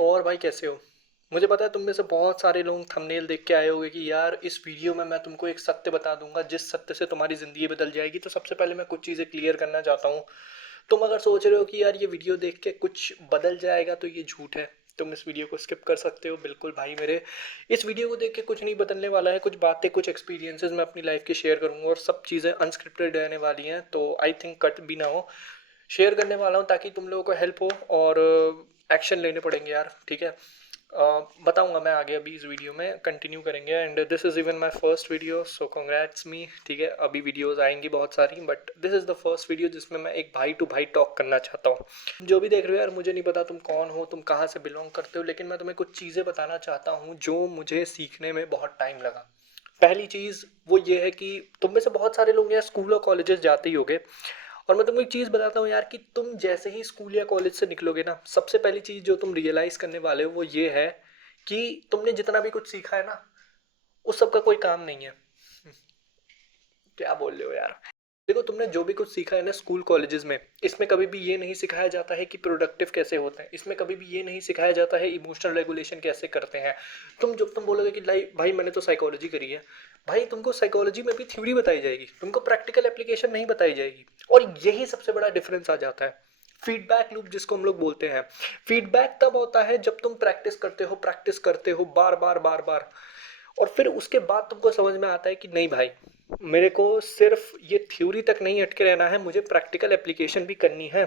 और भाई कैसे हो? मुझे पता है तुम में से बहुत सारे लोग थंबनेल देख के आए होंगे कि यार इस वीडियो में मैं तुमको एक सत्य बता दूंगा जिस सत्य से तुम्हारी ज़िंदगी बदल जाएगी। तो सबसे पहले मैं कुछ चीज़ें क्लियर करना चाहता हूँ। तुम अगर सोच रहे हो कि यार ये वीडियो देख के कुछ बदल जाएगा तो ये झूठ है। तुम इस वीडियो को स्किप कर सकते हो बिल्कुल भाई मेरे। इस वीडियो को देख के कुछ नहीं बदलने वाला है। कुछ बातें, कुछ एक्सपीरियंसेस मैं अपनी लाइफ की शेयर करूंगा और सब चीज़ें अनस्क्रिप्टेड रहने वाली हैं, तो आई थिंक कट भी ना हो। शेयर करने वाला हूँ ताकि तुम लोगों को हेल्प हो और एक्शन लेने पड़ेंगे यार, ठीक है। बताऊंगा मैं आगे, अभी इस वीडियो में कंटिन्यू करेंगे and this is even my first video, so congrats me, ठीक है। अभी वीडियोस आएंगी बहुत सारी but this is the first video जिसमें मैं एक भाई टू भाई टॉक करना चाहता हूँ। जो भी देख रहे हो यार, मुझे नहीं पता तुम कौन हो, तुम कहाँ से बिलोंग करते हो, लेकिन मैं तुम्हें कुछ चीज़ें बताना चाहता हूँ जो मुझे सीखने में बहुत टाइम लगा। पहली चीज़ वो ये है कि तुम में से बहुत सारे लोग यार स्कूल और कॉलेजेस जाते ही होगे। और मैं तुमको एक चीज़ बताता हूँ यार कि तुम जैसे ही स्कूल या कॉलेज से निकलोगे ना, सबसे पहली चीज़ जो तुम रियलाइज़ करने वाले हो वो ये है कि तुमने जितना भी कुछ सीखा है ना, उस सब का कोई काम नहीं है। क्या बोल रहे हो यार? देखो, तुमने जो भी कुछ सीखा है ना स्कूल कॉलेजेस में, इसमें कभी भी ये नहीं सिखाया जाता है कि प्रोडक्टिव कैसे होते हैं। इसमें कभी भी ये नहीं सिखाया जाता है इमोशनल रेगुलेशन कैसे करते हैं। तुम बोलोगे कि लाइक भाई मैंने तो साइकोलॉजी करी है। भाई तुमको साइकोलॉजी में भी थ्योरी बताई जाएगी, तुमको प्रैक्टिकल एप्लीकेशन नहीं बताई जाएगी। और यही सबसे बड़ा डिफरेंस आ जाता है। फीडबैक लूप जिसको हम लोग बोलते हैं। फीडबैक तब होता है जब तुम प्रैक्टिस करते हो बार बार बार बार, और फिर उसके बाद तुमको समझ में आता है कि नहीं भाई, मेरे को सिर्फ ये थ्योरी तक नहीं अटके रहना है, मुझे प्रैक्टिकल एप्लीकेशन भी करनी है।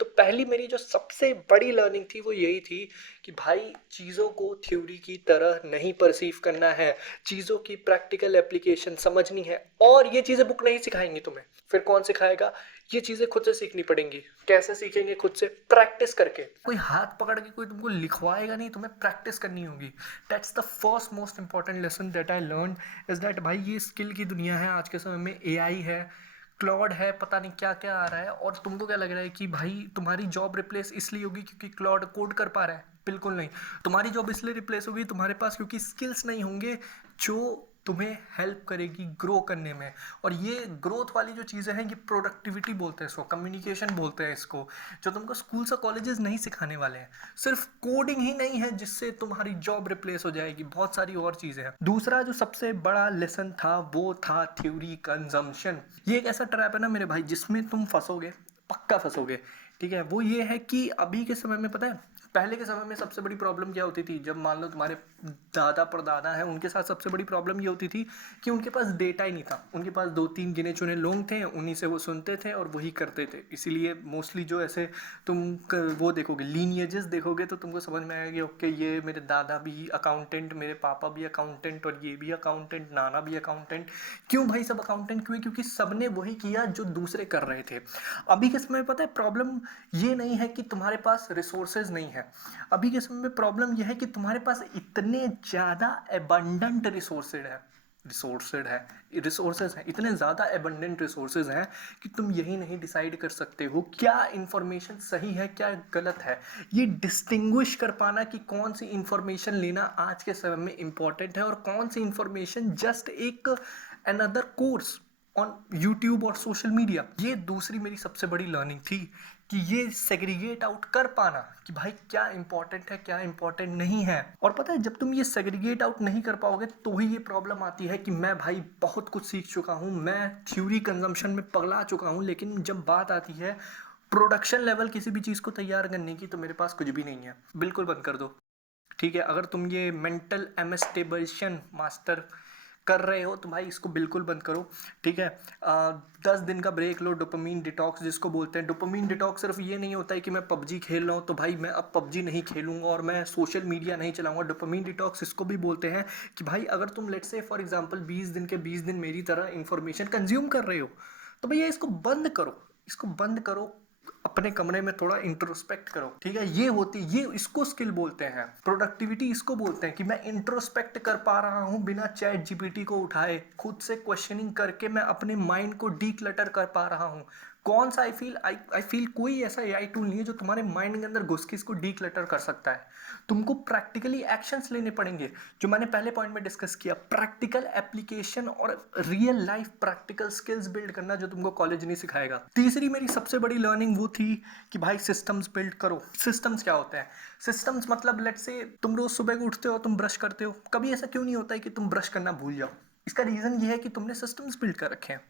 तो पहली मेरी जो सबसे बड़ी लर्निंग थी वो यही थी कि भाई चीज़ों को थ्योरी की तरह नहीं परसीव करना है, चीज़ों की प्रैक्टिकल एप्लीकेशन समझनी है। और ये चीज़ें बुक नहीं सिखाएंगी तुम्हें, फिर कौन सिखाएगा? ये चीज़ें खुद से सीखनी पड़ेंगी। कैसे सीखेंगे? खुद से प्रैक्टिस करके। कोई हाथ पकड़ के कोई तुमको लिखवाएगा नहीं, तुम्हें प्रैक्टिस करनी होगी। That's the first most important lesson that I learn is that भाई ये स्किल की दुनिया है आज के समय में। एआई है, क्लॉड है, पता नहीं क्या क्या आ रहा है, और तुमको क्या लग रहा है कि भाई तुम्हारी जॉब रिप्लेस इसलिए होगी क्योंकि क्लॉड कोड कर पा रहा है? बिल्कुल नहीं। तुम्हारी जॉब इसलिए रिप्लेस होगी तुम्हारे पास क्योंकि स्किल्स नहीं होंगे जो तुम्हें हेल्प करेगी ग्रो करने में। और ये ग्रोथ वाली जो चीज़ें हैं, ये प्रोडक्टिविटी बोलते हैं इसको, कम्युनिकेशन बोलते हैं इसको, जो तुमको स्कूल से कॉलेजेस नहीं सिखाने वाले हैं। सिर्फ कोडिंग ही नहीं है जिससे तुम्हारी जॉब रिप्लेस हो जाएगी, बहुत सारी और चीज़ें हैं। दूसरा जो सबसे बड़ा लेसन था वो था थ्योरी कंजम्पशन। ये एक ऐसा ट्रैप है ना मेरे भाई जिसमें तुम फंसोगे, पक्का फंसोगे। ठीक है, वो ये है कि अभी के समय में पता है, पहले के समय में सबसे बड़ी प्रॉब्लम क्या होती थी? जब मान लो तुम्हारे दादा परदादा हैं, उनके साथ सबसे बड़ी प्रॉब्लम ये होती थी कि उनके पास डेटा ही नहीं था। उनके पास दो तीन गिने चुने लोग थे, उन्हीं से वो सुनते थे और वही करते थे। इसीलिए मोस्टली जो ऐसे तुम वो देखोगे, लीनिएजेस देखोगे, तो तुमको समझ में आएगा कि ओके ये मेरे दादा भी अकाउंटेंट, मेरे पापा भी अकाउंटेंट, और ये भी अकाउंटेंट, नाना भी अकाउंटेंट। क्यों भाई सब अकाउंटेंट क्यों है? क्योंकि सबने वही किया जो दूसरे कर रहे थे। अभी के समय में पता है प्रॉब्लम ये नहीं है कि तुम्हारे पास रिसोर्सेज नहीं है। अभी के समय में प्रॉब्लम यह है कि तुम्हारे पास इतने ज़्यादा एबंडेंट रिसोर्सेज हैं, इतने ज़्यादा एबंडेंट रिसोर्सेज हैं कि तुम यही नहीं डिसाइड कर सकते हो क्या इंफॉर्मेशन सही है क्या गलत है। ये डिस्टिंग्विश कर पाना कि कौन सी इंफॉर्मेशन लेना आज के समय में इम्पॉर्टेंट है और कौन सी इंफॉर्मेशन जस्ट एक अनदर कोर्स ऑन यूट्यूब और सोशल मीडिया, ये दूसरी मेरी सबसे बड़ी लर्निंग थी। कि ये सेग्रीगेट आउट कर पाना कि भाई क्या इंपॉर्टेंट है क्या इंपॉर्टेंट नहीं है। और पता है जब तुम ये सेग्रीगेट आउट नहीं कर पाओगे तो ही ये प्रॉब्लम आती है कि मैं भाई बहुत कुछ सीख चुका हूँ, मैं थ्योरी कंजम्पशन में पगला चुका हूँ, लेकिन जब बात आती है प्रोडक्शन लेवल किसी भी चीज़ को तैयार करने की तो मेरे पास कुछ भी नहीं है। बिल्कुल बंद कर दो। ठीक है, अगर तुम ये मेंटल एमेस्टेबल्शन मास्टर कर रहे हो तो भाई इसको बिल्कुल बंद करो। ठीक है, 10 दिन का ब्रेक लो, डोपामीन डिटॉक्स जिसको बोलते हैं। डोपामीन डिटॉक्स सिर्फ ये नहीं होता है कि मैं पबजी खेल रहा हूँ तो भाई मैं अब पबजी नहीं खेलूंगा और मैं सोशल मीडिया नहीं चलाऊंगा। डोपामीन डिटॉक्स इसको भी बोलते हैं कि भाई अगर तुम लेट्स से फॉर एग्जांपल 20 दिन के 20 दिन मेरी तरह इंफॉर्मेशन कंज्यूम कर रहे हो तो भैया इसको बंद करो। इसको बंद करो, अपने कमरे में थोड़ा इंट्रोस्पेक्ट करो। ठीक है, ये इसको स्किल बोलते हैं, प्रोडक्टिविटी इसको बोलते हैं कि मैं इंट्रोस्पेक्ट कर पा रहा हूँ बिना चैट जीपीटी को उठाए, खुद से क्वेश्चनिंग करके मैं अपने माइंड को डी क्लटर कर पा रहा हूँ। कौन सा आई फील कोई ऐसा एआई टूल नहीं है जो तुम्हारे माइंड के अंदर घुस के इसको डीक्लटर कर सकता है। तुमको प्रैक्टिकली एक्शंस लेने पड़ेंगे, जो मैंने पहले पॉइंट में डिस्कस किया, प्रैक्टिकल एप्लीकेशन और real life practical skills build करना जो तुमको कॉलेज नहीं सिखाएगा। तीसरी मेरी सबसे बड़ी लर्निंग वो थी कि भाई सिस्टम्स बिल्ड करो। सिस्टम्स क्या होते हैं? सिस्टम्स मतलब लेट्स से तुम रोज सुबह को उठते हो, तुम ब्रश करते हो, कभी ऐसा क्यों नहीं होता है कि तुम ब्रश करना भूल जाओ? इसका रीजन ये है कि तुमने सिस्टम्स बिल्ड कर रखे हैं।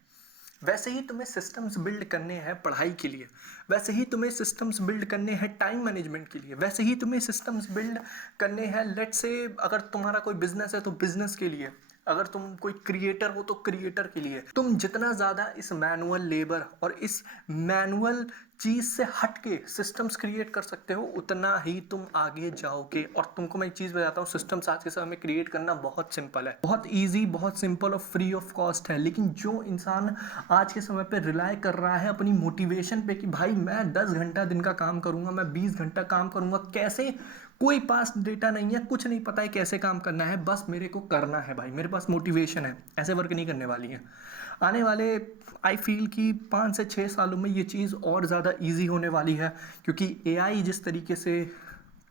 वैसे ही तुम्हें सिस्टम्स बिल्ड करने हैं पढ़ाई के लिए, वैसे ही तुम्हें सिस्टम्स बिल्ड करने हैं टाइम मैनेजमेंट के लिए, वैसे ही तुम्हें सिस्टम्स बिल्ड करने हैं लेट्स से अगर तुम्हारा कोई बिजनेस है तो बिजनेस के लिए, अगर तुम कोई क्रिएटर हो तो क्रिएटर के लिए। तुम जितना ज़्यादा इस मैनुअल लेबर और इस मैनुअल चीज़ से हट के सिस्टम्स क्रिएट कर सकते हो उतना ही तुम आगे जाओगे। और तुमको मैं एक चीज़ बताता हूँ, सिस्टम्स आज के समय में क्रिएट करना बहुत सिंपल है, बहुत ईजी, बहुत सिंपल और फ्री ऑफ कॉस्ट है। लेकिन जो इंसान आज के समय पे रिलाय कर रहा है अपनी मोटिवेशन पे कि भाई मैं 10 घंटा दिन का काम करूँगा, मैं 20 घंटा काम करूँगा, कैसे, कोई पास डेटा नहीं है, कुछ नहीं पता है कैसे काम करना है, बस मेरे को करना है भाई, मेरे पास मोटिवेशन है, ऐसे वर्क नहीं करने वाली है। आने वाले आई फील कि 5 से 6 सालों में ये चीज़ और ज़्यादा इजी होने वाली है, क्योंकि एआई जिस तरीके से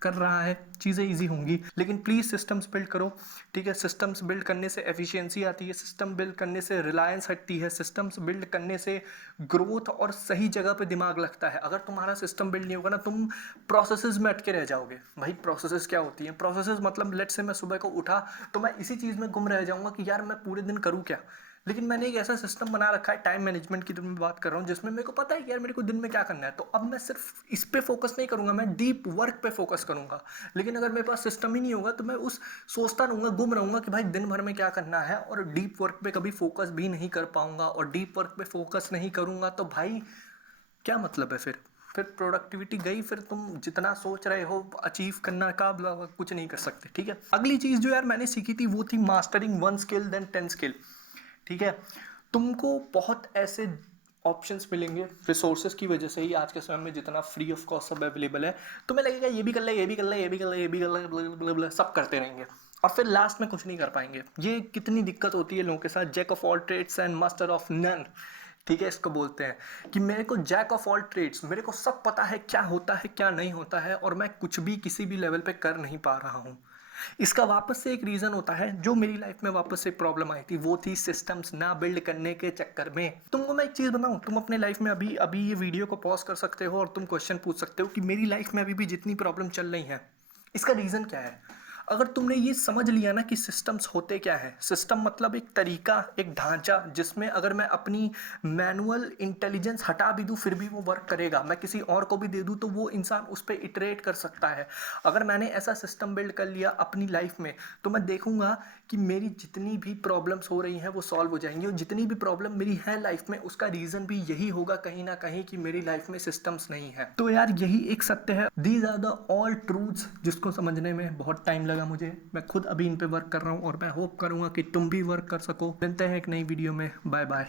कर रहा है चीज़ें इजी होंगी। लेकिन प्लीज़ सिस्टम्स बिल्ड करो, ठीक है? सिस्टम्स बिल्ड करने से एफिशिएंसी आती है, सिस्टम बिल्ड करने से रिलायंस हटती है, सिस्टम्स बिल्ड करने से ग्रोथ और सही जगह पे दिमाग लगता है। अगर तुम्हारा सिस्टम बिल्ड नहीं होगा ना, तुम प्रोसेसेस में अटके रह जाओगे। भाई प्रोसेसेस क्या होती हैं? प्रोसेसेस मतलब लेट्स से मैं सुबह को उठा तो मैं इसी चीज़ में गुम रह जाऊँगा कि यार मैं पूरे दिन करूँ क्या। लेकिन मैंने एक ऐसा सिस्टम बना रखा है, टाइम मैनेजमेंट की तो मैं बात कर रहा हूँ, जिसमें मेरे को पता है कि यार मेरे को दिन में क्या करना है, तो अब मैं सिर्फ इस पे फोकस नहीं करूँगा, मैं डीप वर्क पे फोकस करूँगा। लेकिन अगर मेरे पास सिस्टम ही नहीं होगा तो मैं उस सोचता रहूँगा, गुम रहूँगा कि भाई दिन भर में क्या करना है, और डीप वर्क पे कभी फोकस भी नहीं कर पाऊँगा। और डीप वर्क पे फोकस नहीं करूँगा तो भाई क्या मतलब है? फिर प्रोडक्टिविटी गई, फिर तुम जितना सोच रहे हो अचीव करना का कुछ नहीं कर सकते, ठीक है? अगली चीज़ जो यार मैंने सीखी थी वो थी मास्टरिंग 1 स्किल देन 10 स्किल, ठीक है? तुमको बहुत ऐसे ऑप्शंस मिलेंगे रिसोर्सेज की वजह से ही, आज के समय में जितना फ्री ऑफ कॉस्ट सब अवेलेबल है, तुम्हें लगेगा ये भी कर ले, ये भी कर ले, ये भी कर ले, ये भी कर ले, ब्ला ब्ला ब्ला, सब करते रहेंगे और फिर लास्ट में कुछ नहीं कर पाएंगे। ये कितनी दिक्कत होती है लोगों के साथ, jack of all trades and master of none, ठीक है? इसको बोलते हैं कि मेरे को जैक ऑफ ऑल ट्रेड्स, मेरे को सब पता है क्या होता है क्या नहीं होता है, और मैं कुछ भी किसी भी लेवल पे कर नहीं पा रहा हूँ। इसका वापस से एक रीज़न होता है, जो मेरी लाइफ में वापस से प्रॉब्लम आई थी, वो थी सिस्टम्स ना बिल्ड करने के चक्कर में। तुमको मैं एक चीज़ बताऊं, तुम अपने लाइफ में अभी अभी ये वीडियो को पॉज कर सकते हो और तुम क्वेश्चन पूछ सकते हो कि मेरी लाइफ में अभी भी जितनी प्रॉब्लम चल रही है इसका रीज़न क्या है? अगर तुमने ये समझ लिया ना कि सिस्टम्स होते क्या है, सिस्टम मतलब एक तरीका, एक ढांचा, जिसमें अगर मैं अपनी मैनुअल इंटेलिजेंस हटा भी दूं फिर भी वो वर्क करेगा, मैं किसी और को भी दे दूं तो वो इंसान उस पर इटरेट कर सकता है। अगर मैंने ऐसा सिस्टम बिल्ड कर लिया अपनी लाइफ में तो मैं देखूंगा कि मेरी जितनी भी प्रॉब्लम्स हो रही हैं वो सॉल्व हो जाएंगी, और जितनी भी प्रॉब्लम मेरी है लाइफ में उसका रीज़न भी यही होगा कहीं ना कहीं कि मेरी लाइफ में सिस्टम्स नहीं है। तो यार यही एक सत्य है, these are the all truths जिसको समझने में बहुत टाइम लगा मुझे। मैं खुद अभी इन पे वर्क कर रहा हूँ और मैं होप करूँगा कि तुम भी वर्क कर सको। मिलते हैं एक नई वीडियो में, बाय बाय।